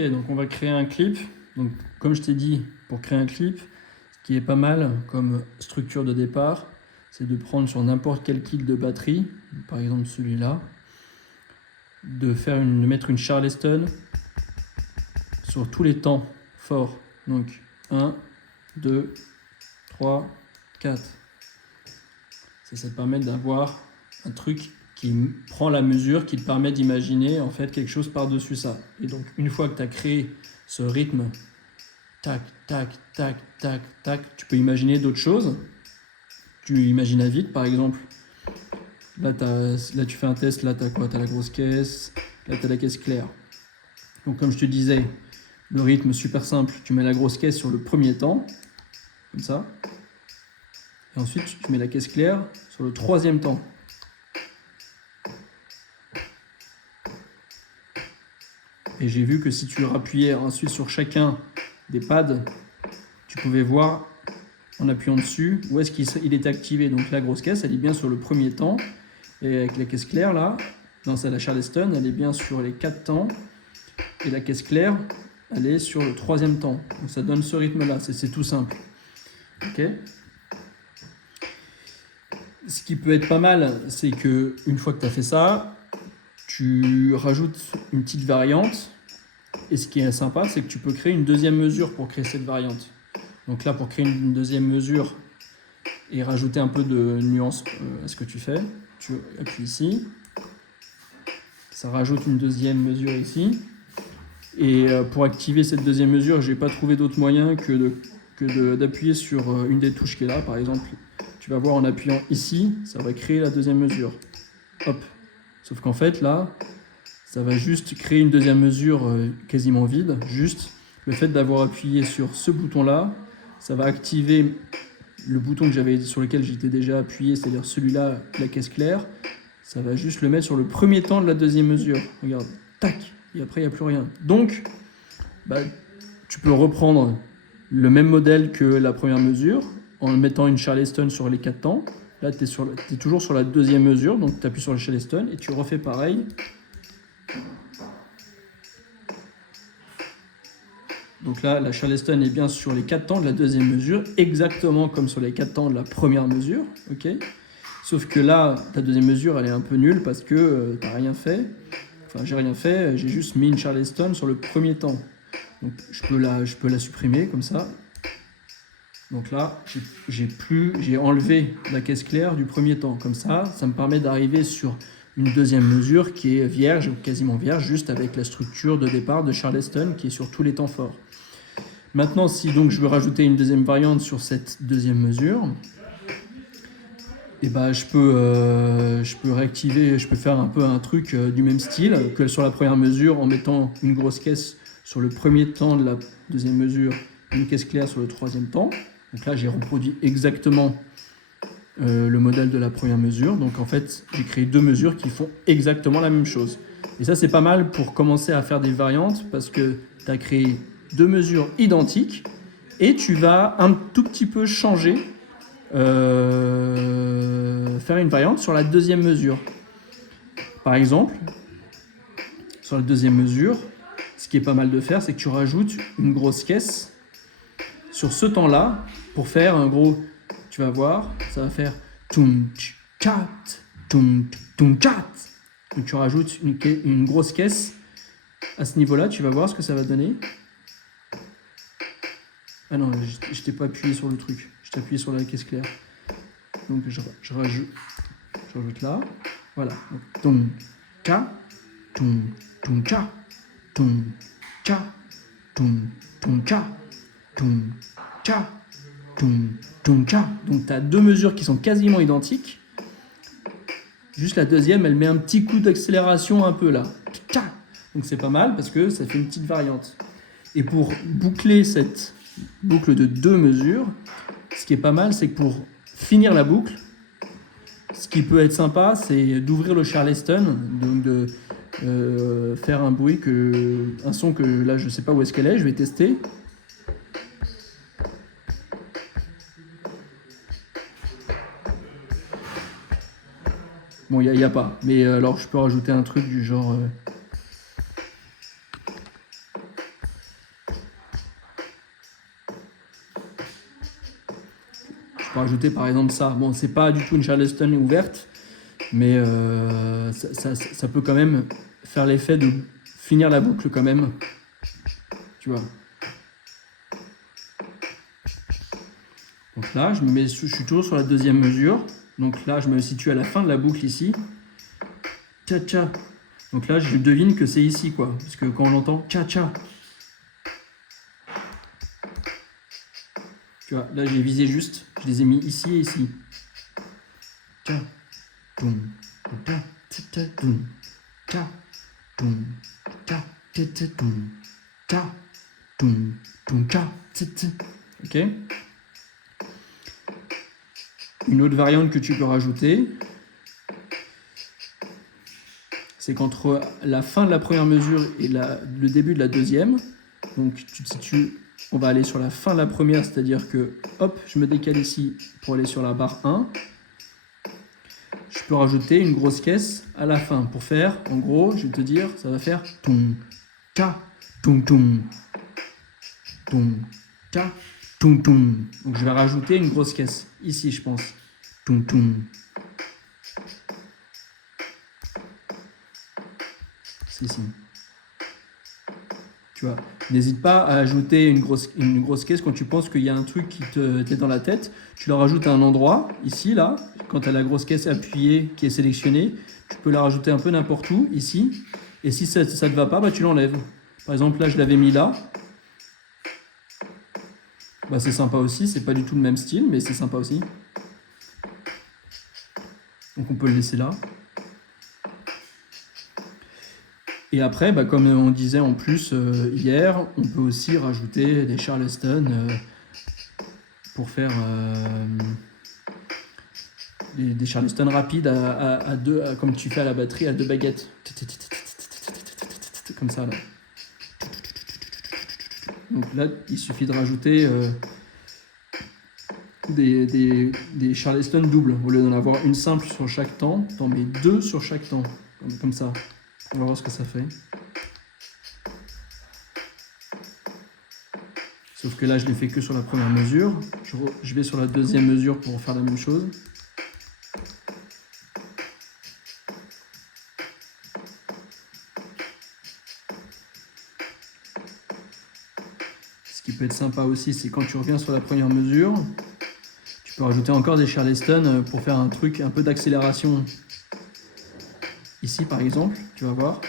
Ok, donc on va créer un clip. Donc, comme je t'ai dit, pour créer un clip, ce qui est pas mal comme structure de départ, c'est de prendre sur n'importe quel kit de batterie, par exemple celui-là, de mettre une Charleston sur tous les temps forts. Donc 1, 2, 3, 4. Ça te permet d'avoir un truc qui prend la mesure, qui te permet d'imaginer en fait quelque chose par-dessus ça. Et donc une fois que tu as créé ce rythme, tac, tac, tac, tac, tac, tu peux imaginer d'autres choses. Tu imagines à vide par exemple. Là, tu fais un test, là tu as quoi? Tu as la grosse caisse, là tu as la caisse claire. Donc comme je te disais, le rythme super simple, tu mets la grosse caisse sur le premier temps, comme ça. Et ensuite, tu mets la caisse claire sur le troisième temps. Et j'ai vu que si tu appuyais ensuite sur chacun des pads, tu pouvais voir en appuyant dessus où est-ce qu'il était activé. Donc la grosse caisse, elle est bien sur le premier temps. Et avec la caisse claire, là, dans la Charleston, elle est bien sur les 4 temps. Et la caisse claire, elle est sur le troisième temps. Donc ça donne ce rythme-là, c'est tout simple. Ok ? Ce qui peut être pas mal, c'est que une fois que tu as fait ça, tu rajoutes une petite variante. Et ce qui est sympa, c'est que tu peux créer une deuxième mesure pour créer cette variante. Donc là, pour créer une deuxième mesure et rajouter un peu de nuance à ce que tu fais, tu appuies ici. Ça rajoute une deuxième mesure ici. Et pour activer cette deuxième mesure, je n'ai pas trouvé d'autre moyen que d'appuyer sur une des touches qui est là. Par exemple, tu vas voir en appuyant ici, ça va créer la deuxième mesure. Hop. Sauf qu'en fait, là, ça va juste créer une deuxième mesure quasiment vide. Juste le fait d'avoir appuyé sur ce bouton-là, ça va activer le bouton sur lequel j'étais déjà appuyé, c'est-à-dire celui-là, la caisse claire. Ça va juste le mettre sur le premier temps de la deuxième mesure. Regarde, tac, et après il n'y a plus rien. Donc, tu peux reprendre le même modèle que la première mesure en mettant une Charleston sur les 4 temps. Là, tu es toujours sur la deuxième mesure, donc tu appuies sur la Charleston et tu refais pareil. Donc là, la Charleston est bien sur les 4 temps de la deuxième mesure, exactement comme sur les 4 temps de la première mesure. Okay, sauf que là, ta deuxième mesure, elle est un peu nulle parce que tu n'as rien fait. Enfin, j'ai rien fait, j'ai juste mis une Charleston sur le premier temps. Donc je peux la supprimer comme ça. Donc là, j'ai enlevé la caisse claire du premier temps. Comme ça me permet d'arriver sur une deuxième mesure qui est vierge, ou quasiment vierge, juste avec la structure de départ de Charleston qui est sur tous les temps forts. Maintenant, si donc je veux rajouter une deuxième variante sur cette deuxième mesure, et je peux réactiver, je peux faire un peu un truc du même style que sur la première mesure en mettant une grosse caisse sur le premier temps de la deuxième mesure, une caisse claire sur le troisième temps. Donc là, j'ai reproduit exactement le modèle de la première mesure. Donc en fait, j'ai créé deux mesures qui font exactement la même chose. Et ça, c'est pas mal pour commencer à faire des variantes parce que tu as créé deux mesures identiques et tu vas un tout petit peu changer, faire une variante sur la deuxième mesure. Par exemple, sur la deuxième mesure, ce qui est pas mal de faire, c'est que tu rajoutes une grosse caisse sur ce temps-là pour faire un gros, tu vas voir, ça va faire tum chat, tum chat. Donc tu rajoutes une grosse caisse à ce niveau-là, tu vas voir ce que ça va donner. Ah non, je t'ai pas appuyé sur le truc, je t'ai appuyé sur la caisse claire. Donc je rajoute là, voilà. Tum cha, tum cha, tum cha, tum cha, tum cha, tum cha. Donc tu as deux mesures qui sont quasiment identiques. Juste la deuxième, elle met un petit coup d'accélération un peu là. Donc c'est pas mal parce que ça fait une petite variante. Et pour boucler cette boucle de deux mesures, ce qui est pas mal, c'est que pour finir la boucle, ce qui peut être sympa, c'est d'ouvrir le Charleston, donc de faire un bruit, un son que là je sais pas où est-ce qu'elle est, je vais tester. Bon, il n'y a pas, mais alors je peux rajouter un truc du genre... peux rajouter par exemple ça. Bon, c'est pas du tout une Charleston ouverte, mais ça peut quand même faire l'effet de finir la boucle quand même. Tu vois. Donc là, je suis toujours sur la deuxième mesure. Donc là, je me situe à la fin de la boucle ici. Tcha-tcha. Donc là, je devine que c'est ici, quoi. Parce que quand on l'entend, tcha-tcha. Tu vois, là, j'ai visé juste. Je les ai mis ici et ici. Tcha, toum, tcha, tcha, toum, tcha, toum, tcha, tcha, toum, tcha, toum, toum, tcha, tcha. Ok. Une autre variante que tu peux rajouter, c'est qu'entre la fin de la première mesure et le début de la deuxième, donc tu te situes, on va aller sur la fin de la première, c'est-à-dire que, hop, je me décale ici pour aller sur la barre 1. Je peux rajouter une grosse caisse à la fin pour faire, en gros, je vais te dire, ça va faire toum, ta, toum, toum, toum, ta, toum, toum. Donc je vais rajouter une grosse caisse ici, je pense. Toum, toum. C'est ici. Tu vois, n'hésite pas à ajouter une grosse caisse quand tu penses qu'il y a un truc qui t'est dans la tête. Tu la rajoutes à un endroit, ici, là. Quand tu as la grosse caisse appuyée qui est sélectionnée, tu peux la rajouter un peu n'importe où, ici. Et si ça ne te va pas, bah, tu l'enlèves. Par exemple, là, je l'avais mis là. Bah, c'est sympa aussi. C'est pas du tout le même style, mais c'est sympa aussi. Donc, on peut le laisser là. Et après, bah, comme on disait en plus hier, on peut aussi rajouter des Charleston pour faire des Charleston rapides à deux, comme tu fais à la batterie, à 2 baguettes. Comme ça, là. Donc là, il suffit de rajouter des Charleston doubles. Au lieu d'en avoir une simple sur chaque temps, t'en mets 2 sur chaque temps, comme ça. On va voir ce que ça fait. Sauf que là, je l'ai fait que sur la première mesure. Je vais sur la deuxième mesure pour faire la même chose. Ce qui peut être sympa aussi, c'est quand tu reviens sur la première mesure, tu peux rajouter encore des Charleston pour faire un truc, un peu d'accélération. Ici, par exemple, tu vas voir.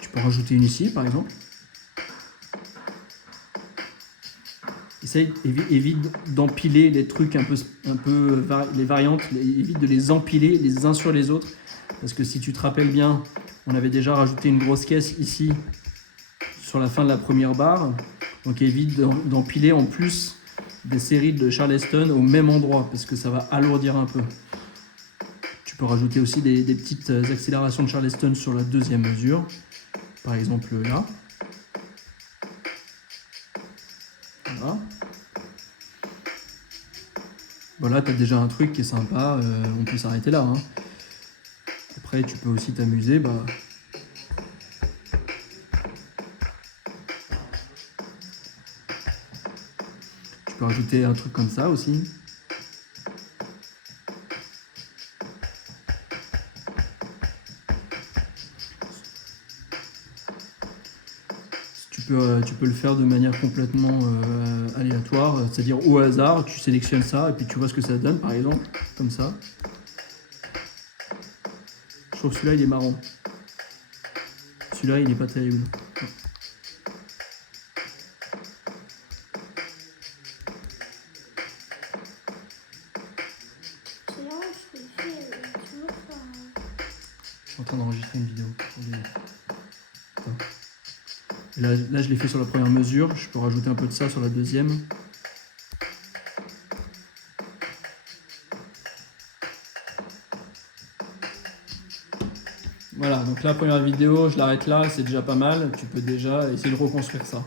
Tu peux rajouter une ici, par exemple. Évite d'empiler les trucs les variantes, évite de les empiler les uns sur les autres. Parce que si tu te rappelles bien, on avait déjà rajouté une grosse caisse ici, sur la fin de la première barre. Donc évite d'empiler en plus des séries de Charleston au même endroit, parce que ça va alourdir un peu. Tu peux rajouter aussi des petites accélérations de Charleston sur la deuxième mesure. Par exemple là. Voilà. Voilà, tu as déjà un truc qui est sympa, on peut s'arrêter là. Hein. Après, tu peux aussi t'amuser. Bah, tu peux rajouter un truc comme ça aussi. Tu peux le faire de manière complètement aléatoire, c'est-à-dire au hasard, tu sélectionnes ça et puis tu vois ce que ça donne, par exemple, comme ça. Je trouve que celui-là, il est marrant. Celui-là, il n'est pas terrible. Je suis en train d'enregistrer une vidéo. Là, je l'ai fait sur la première mesure. Je peux rajouter un peu de ça sur la deuxième. Voilà, donc la première vidéo, je l'arrête là, c'est déjà pas mal. Tu peux déjà essayer de reconstruire ça.